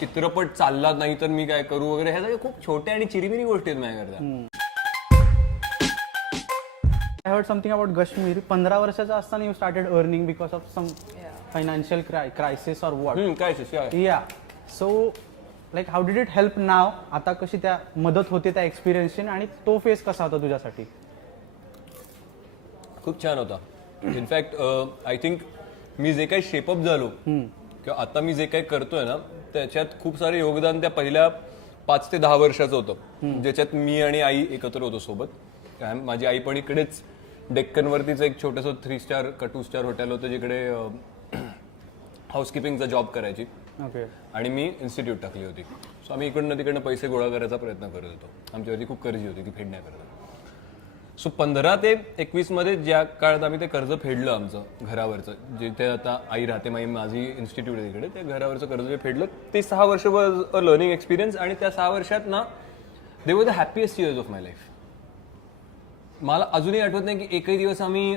चित्रपट चालला नाही तर मी काय करू वगैरे, ह्या सगळ्या खूप छोट्या आणि चिरीमिरी गोष्टी आहेत माझ्याकरता. I heard something about Kashmir. 15 वर्षाचा असताना you started earning because of some financial crisis or what? काय शिष्य आहे. Yeah. So like how did it help now? आता कशी त्या मदत होते त्या एक्सपिरियन्सची आणि तो फेस कसा होता तुझ्यासाठी? खूप छान होता. इनफॅक्ट आय थिंक मी जे काही शेपअप झालो किंवा आता मी जे काही करतोय ना, त्याच्यात खूप सारे योगदान त्या पहिल्या 5 ते 10 वर्षाचं होतं, ज्याच्यात मी आणि आई एकत्र होतो सोबत. माझी आई पण इकडेच डेक्कनवरतीच एक छोटंसं 3 स्टार का 2 स्टार हॉटेल होतं, जिकडे हाऊसकीपिंगचा जॉब करायची. ओके. आणि मी इन्स्टिट्यूट टाकली होती. सो आम्ही इकडनं तिकडनं पैसे गोळा करायचा प्रयत्न करत होतो. आमच्यावरती खूप कर्ज होती ती फेडण्याकरता. सो 15 ते 21 मध्ये ज्या काळात आम्ही ते कर्ज फेडलं आमचं घरावरचं, जिथे आता आई राहते, माझी इन्स्टिट्यूट आहे तिकडे, ते घरावरचं कर्ज जे फेडलं, ते 6 वर्ष वॉज अ लर्निंग एक्सपिरियन्स. आणि त्या 6 वर्षात ना, they were the happiest years of my life. मला अजूनही आठवत नाही की एकही दिवस आम्ही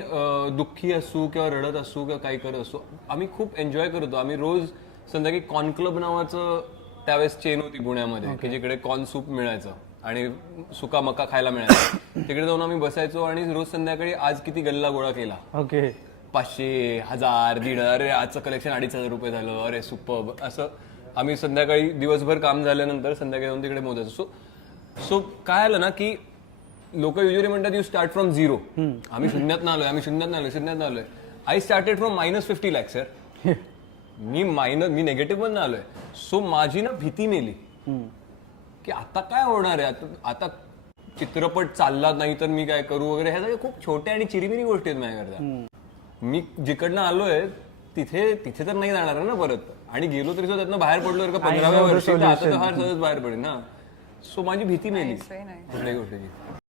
दुःखी असू किंवा रडत असू किंवा काही करत असू. आम्ही खूप एन्जॉय करतो. आम्ही रोज संध्याकाळी कॉर्न क्लब नावाचं त्यावेळेस चेन होती पुण्यामध्ये, की जिकडे कॉर्न सूप मिळायचं आणि सुका मका खायला मिळायचा. तिकडे जाऊन आम्ही बसायचो आणि रोज संध्याकाळी आज किती गल्ला गोळा केला, ओके, 500, 1000, 1500, अरे आजचं कलेक्शन 2500 रुपये झालं, अरे सुपर. असं आम्ही संध्याकाळी दिवसभर काम झाल्यानंतर संध्याकाळी जाऊन तिकडे मोजायचो. सो काय आलं ना, की लोक युजली म्हणतात यू स्टार्ट फ्रॉम झिरो. आम्ही शून्यात आलोय, शून्यात आलोय. आय स्टार्टेड फ्रॉम -50 lakhs यार. मी नेगेटिव्ह पण आलोय. सो माझी ना भीती मेली की आता काय होणार आहे. आता चित्रपट चालला नाही तर मी काय करू वगैरे, ह्या सगळ्या खूप छोट्या आणि चिरीमिरी गोष्टी आहेत माझ्याकरता. मी जिकडनं आलोय तिथे तर नाही जाणार ना परत. आणि गेलो तरी त्यातनं बाहेर पडलो का 15व्या वर्षी, तर आता तर फार सहज बाहेर पडेल ना. सो माझी भीती मेली कुठल्याही गोष्टीची.